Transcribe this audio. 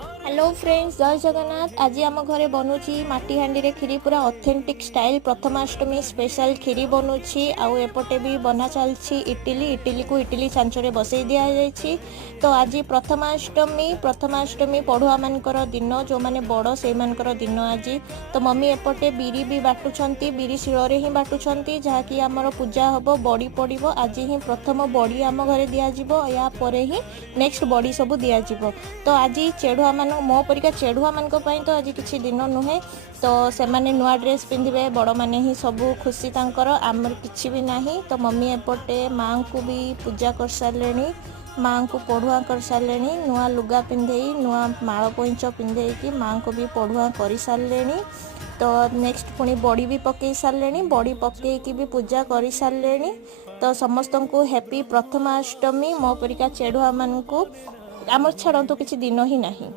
Hello friends, जय जगन्नाथ। आज आम घरे बनूची माटी हांडी रे खीरी, पूरा authentic style Prathamashtami special Kheri बनूची। आउ एपटे भी बना चलछि इडली को इडली छांचरे बसई दिया जायछि। तो आज प्रथमाष्टमी पढ़ुआ मानकर दिन, जो माने बड़ से मानकर दिन आज। तो मम्मी एपटे बीरी भी बाटुछंती, बीरी शिଳରେ ही बाटुछंती, जहाँकि आमर पूजा हम बड़ी पड़ो। आज ही प्रथम बड़ी आम घरे दिज्व, या परे ही नेक्स्ट बड़ी सब दिज्व। तो आज चेढ़ुआ मान मो परिका चेढ़ुआ मान तो आज किसी दिन नुहे। तो से माने नुआ ड्रेस पिंधे, बड़ माने ही सब खुशी तांकर, आमर किछि भी नाही। तो मम्मी एपटे माँ को भी पूजा कर सारे, माँ को पढ़ुआ कर सारे, नुआ लुगा पिंधे नुआ माल पैंच पिंधे कि माँ को भी पढ़ुआ कर सारे। तो नेक्स्ट पुणी बड़ी भी पकई सारे, बड़ी पकईकी भी पूजा कर सारे। तो समस्त को हैप्पी प्रथमाष्टमी। मो परिका चेढ़ुआ मान को आमर छाड़ू किसी दिन ही नहीं।